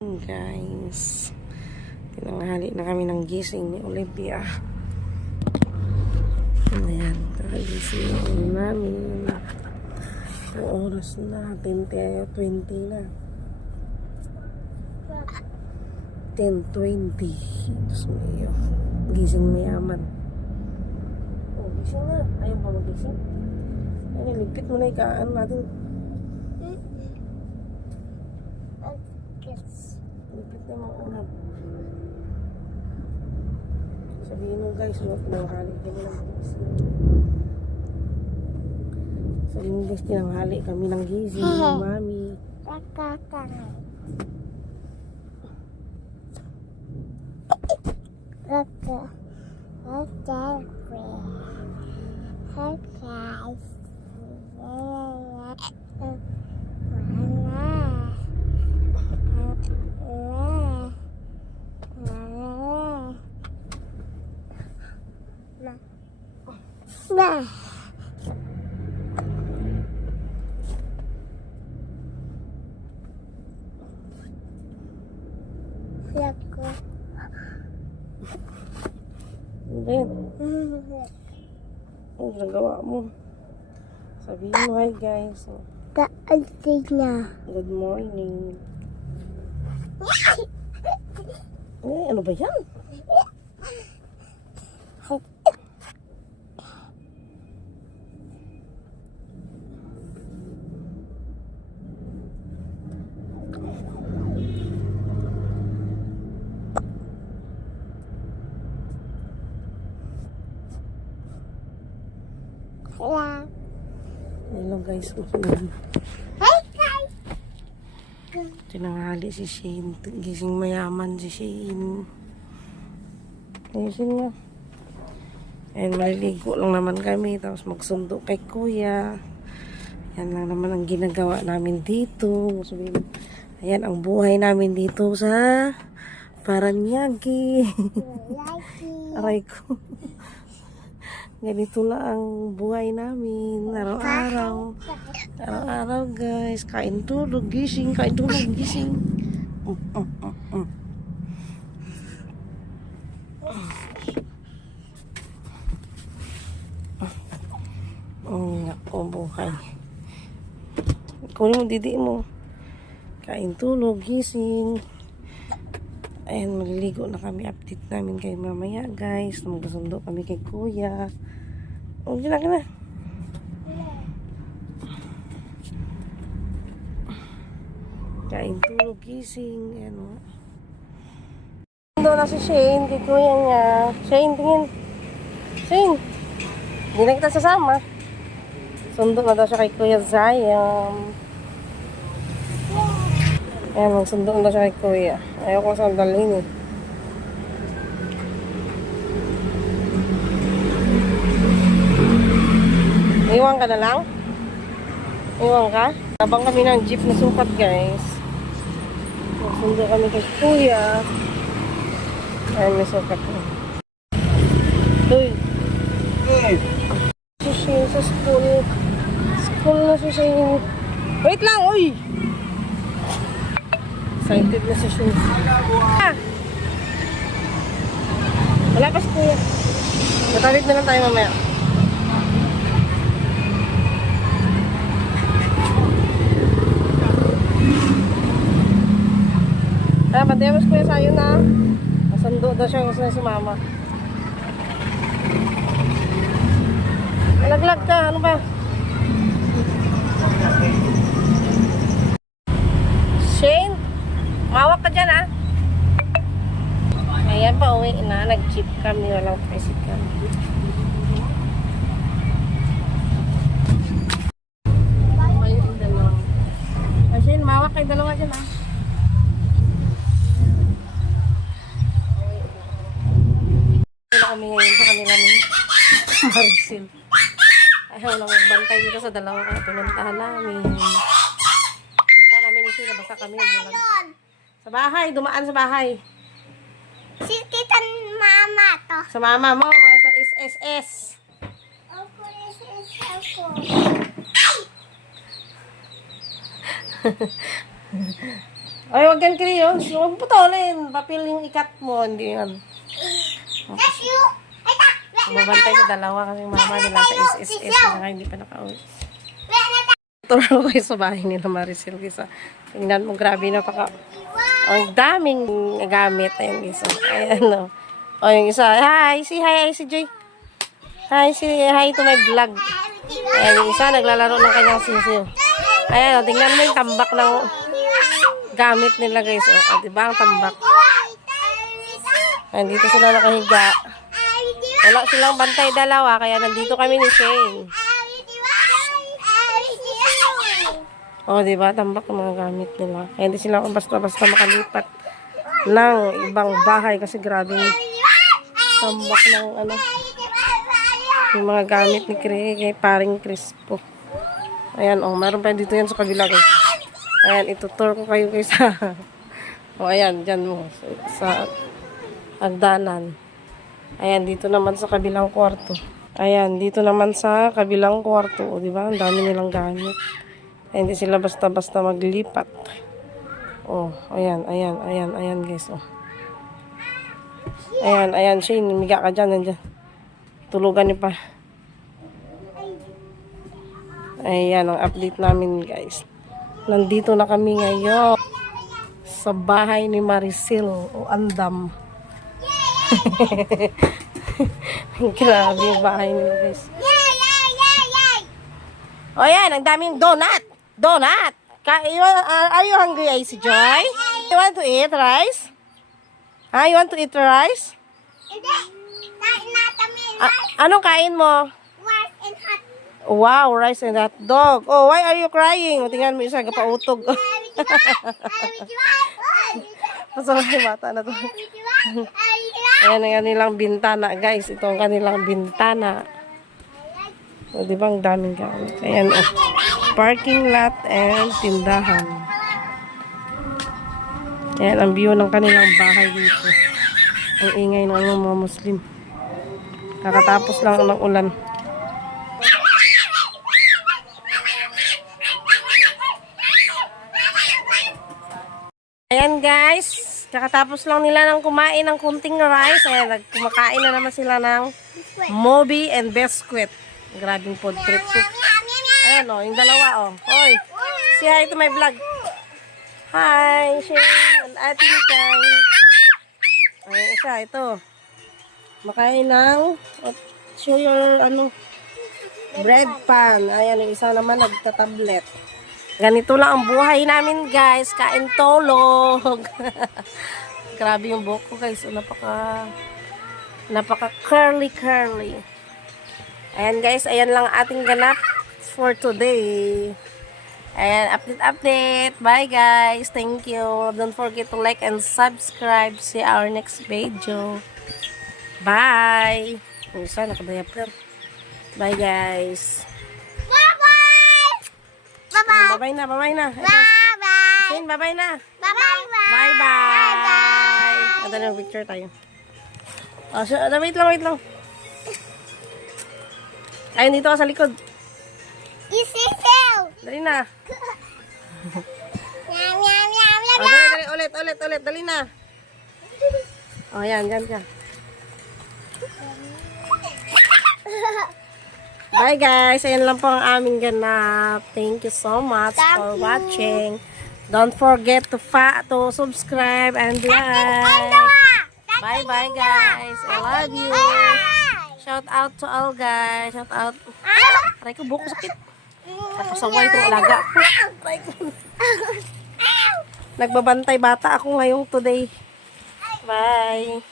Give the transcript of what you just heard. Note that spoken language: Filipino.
Guys, tinanghali na kami ng gising ni Olivia. Ayan, kakagising namin. Ang oras na 10:20 na, 10:20. Diyos mo iyo, gising mayaman. Oh, gising na. Ayaw pa magising. Ay, nalipit mo na ikaan natin. Lipit na mga unang. Sabihin mo guys, tinanghali kami ng gising. Sabihin mo guys, tinanghali kami ng gising ng mami. Nah. Laku. Then, ang ginagawa mo. Sabihin mo hi guys. Kaantig na. Good morning. Ano ba yan? Yeah. Hello guys. Hey guys. Tinanghali si Shane. Gising mayaman si Shane. Ayusin nga. Ayan, maliligo lang naman kami. Tapos magsundo kay kuya. Yan lang naman ang ginagawa namin dito. Sabihin, ayan ang buhay namin dito sa Paranaque. Aray ko. Ganito lang ang buhay namin. Araw-araw. Araw-araw guys. Kain tulog, gising. Kain tulog, gising. Nako, buhay. Kunin mo, didi mo. Kain tulog, gising. Ayan, maliligo na kami. Update namin kayo mamaya guys. Magsundo kami kay kuya. O, dyan na ka na. Kain tulog, gising. Ayan o. Sundo na si Shane kay kuya niya. Shane, tingin. Shane. Hindi na kita sasama. Sundo na daw siya kay kuya Zayam. Ayan, magsundo na siya kay kuya. Ayaw ko saan dalhin eh. Iwan ka na lang? Iwan ka? Tabang kami ng jeep na sukat guys. Magsundo kami kay kuya. Ayan, may sukat na. Uy. Si Shane sa school. School na si Shane. Wait lang, uy! Excited na si Shane. Ah! Wala pa si kuya. Matawid na lang tayo mamaya. Ah, matayos kuya sa'yo na. Masundo daw siya gusto na si mama. Malaglag ka, ano ba? Shane, mawak ka dyan ah. Ayan pa, uwi na. Nag-jeep kami, walang tricycle. May dalawa. Shane, mawak kayo dalawa dyan ah. Kami ngayon sa kanila ni Maricel. Ayaw lang magbantay dito sa dalawa kaya pinuntahan namin. Pinuntahan namin ni Sila, basta kami umulan. Sa bahay, dumaan sa bahay. Si kita mama to. Sa mama mo, sa SSS. Ako, ako. Ay, wag yan, Kriyo. Huwag putulin. Papil yung ikat mo. Hindi yan. That's you. Ay, ta. Mabantay sa dalawa kasi mama nila sa SSS na hindi pa nakauwi. Wala na ta. Turo ko kayo sa bahay nila Maricel Gisa. Tingnan mo, grabe napaka... Ang daming gamit. Ayan, Gisa. Ayan, o. O, yung isa. Hi, si Joy. Hi to my vlog. Ayan, yung isa, naglalaro ng kanyang sisiw. Ayan, o, tingnan mo yung tambak ng gamit nila, guys. O, diba ang tambak? Ayan, dito sila nakahiga. Wala silang bantay dalawa, kaya nandito kami ni Shane. O, diba? Tambak ng mga gamit nila. Kaya hindi sila basta-basta makalipat ng ibang bahay kasi grabe yung tambak ng ano, yung mga gamit ni kay paring Crispo. Ayan, o, meron pa dito yan sa kabila, guys. Ayan, itutur ko kayo guys. O, ayan, dyan mo. Sa agdanan. Ayan, dito naman sa kabilang kwarto. Ayan, dito naman sa kabilang kwarto. O, diba? Ang dami nilang gamit. Ayan, hindi sila basta-basta maglipat. O, ayan, guys. O. Ayan, Shane, umiga ka dyan, nandyan. Tulugan niyo pa. Ayan, ang update namin, guys. Nandito na kami ngayon sa bahay ni Maricel o Andam. Grabe yung bahay nila, guys. O yan, ang daming donut. Are you hungry, Icy Joy? You want to eat rice? You want to eat rice? Hindi. Natamin. Anong kain mo? Rice and hot. Wow, rice and hot dog. Oh, why are you crying? Tingnan mo isa, gapautog. Masama yung bata na to. Ayan ang kanilang bintana, guys. Ito ang kanilang bintana. O, di ba ang daming gamit? Ayan, oh. Parking lot and tindahan. Ayan ang view ng kanilang bahay dito. Ang ingay ng mga Muslim. Kakatapos lang ng ulan. Ayan guys, kakatapos lang nila ng kumain ng kunting rice. Ayan, kumakain na naman sila ng Moby and biscuit. Grabing food trip ko. Ayan o, yung dalawa o. Hoy, say hi to my vlog. Hi, Shane and Ate Mikay. Ayan, isa, ito. Makain ng show your bread pan. Ayan, yung isa naman nagtatablet. Ganito lang ang buhay namin, guys. Kain tulog. Grabe yung buhok ko, guys. Napaka curly. Ayan, guys. Ayan lang ating ganap for today. Ayan, update. Bye, guys. Thank you. Don't forget to like and subscribe. See our next video. Bye. Yung isa, nakabayapir. Bye, guys. Bye-bye na. Bye-bye. Shane, bye-bye na. Bye-bye. Bye-bye. Ito na yung picture tayo. Oh, so, wait lang. Ayun, dito ka sa likod. Isisew. Dali na. Nyam, nyam, nyam, nyam. Oh, dali. Ulit. Dali na. Oh, yan ka. Bye guys. Ayan lang po ang aming ganap. Thank you so much for watching. Don't forget to subscribe and like. Bye guys. I love you. Shout out to all guys. Shout out. Aray ko, buko sakit. Napasaway itong alaga ko. Nagbabantay bata ako ngayong today. Bye.